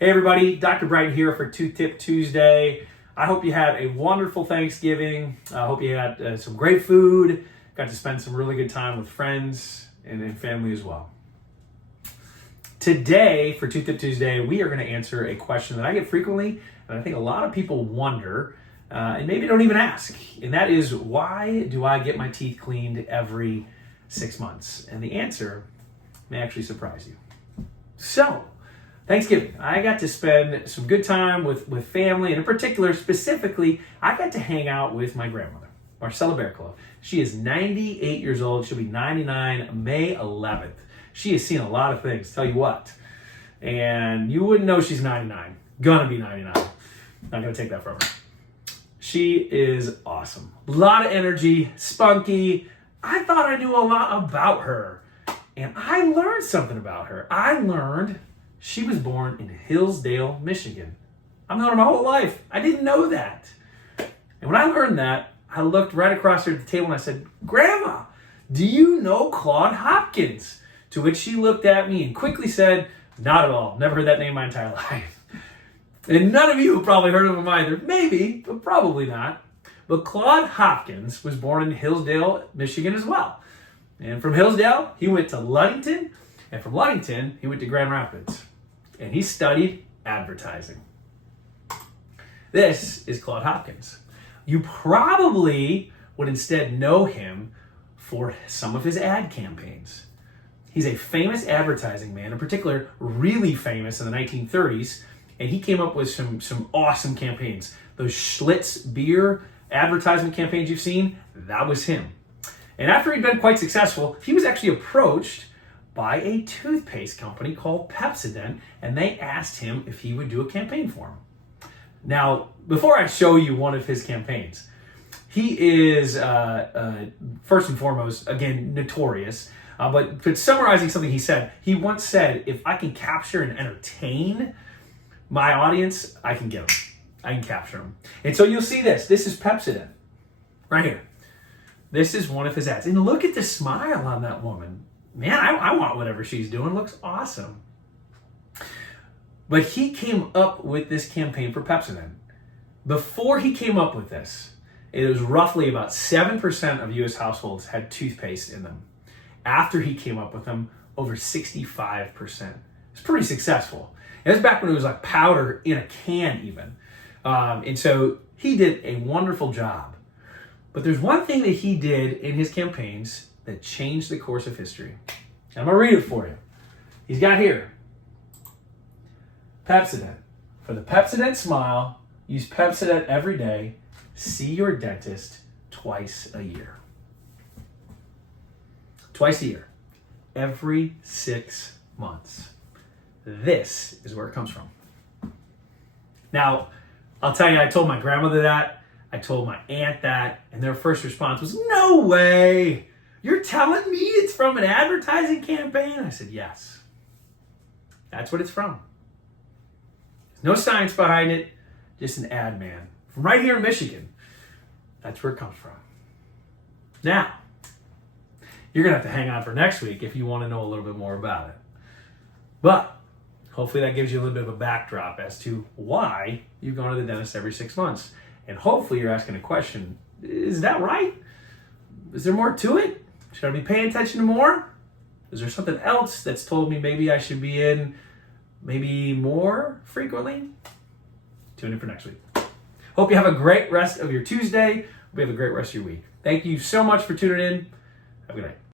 Hey everybody, Dr. Bryton here for Tooth Tip Tuesday. I hope you had a wonderful Thanksgiving. I hope you had some great food, got to spend some really good time with friends and family as well. Today, for Tooth Tip Tuesday, we are going to answer a question that I get frequently, and I think a lot of people wonder, and maybe don't even ask, and that is, why do I get my teeth cleaned every 6 months? And the answer may actually surprise you. So, Thanksgiving, I got to spend some good time with family, and in particular, specifically, I got to hang out with my grandmother, Marcella Bearclough. She is 98 years old. She'll be 99 May 11th. She has seen a lot of things, tell you what. And you wouldn't know she's 99. Gonna be 99. Not gonna take that from her. She is awesome. A lot of energy, spunky. I thought I knew a lot about her. And I learned something about her. I learned she was born in Hillsdale, Michigan. I've known her my whole life. I didn't know that. And when I learned that, I looked right across her at the table and I said, "Grandma, do you know Claude Hopkins?" To which she looked at me and quickly said, "Not at all. Never heard that name my entire life." And none of you have probably heard of him either. Maybe, but probably not. But Claude Hopkins was born in Hillsdale, Michigan as well. And from Hillsdale, he went to Ludington. And from Ludington, he went to Grand Rapids. And he studied advertising. This is Claude Hopkins. You probably would instead know him for some of his ad campaigns. He's a famous advertising man, in particular, really famous in the 1930s, and he came up with some awesome campaigns. Those Schlitz beer advertisement campaigns you've seen, that was him. And after he'd been quite successful, he was actually approached by a toothpaste company called Pepsodent, and they asked him if he would do a campaign for them. Now, before I show you one of his campaigns, he is, first and foremost, again, notorious. But summarizing something he said, he once said, "If I can capture and entertain my audience, I can get them. I can capture them." And so you'll see this. This is Pepsodent, right here. This is one of his ads. And look at the smile on that woman. Man, I want whatever she's doing. Looks awesome. But he came up with this campaign for Pepsodent. Before he came up with this, it was roughly about 7% of U.S. households had toothpaste in them. After he came up with them, over 65%. It's pretty successful. And that's back when it was like powder in a can even. And so he did a wonderful job. But there's one thing that he did in his campaigns that changed the course of history. I'm going to read it for you. He's got here, Pepsodent. For the Pepsodent smile, use Pepsodent every day. See your dentist twice a year. Twice a year. Every 6 months. This is where it comes from. Now, I'll tell you, I told my grandmother that. I told my aunt that. And their first response was, "No way! You're telling me it's from an advertising campaign?" I said, "Yes. That's what it's from. There's no science behind it, just an ad man from right here in Michigan. That's where it comes from." Now, you're going to have to hang on for next week if you want to know a little bit more about it. But hopefully that gives you a little bit of a backdrop as to why you go to the dentist every 6 months. And hopefully you're asking a question, is that right? Is there more to it? Should I be paying attention to more? Is there something else that's told me maybe I should be in maybe more frequently? Tune in for next week. Hope you have a great rest of your Tuesday. Hope you have a great rest of your week. Thank you so much for tuning in. Have a good night.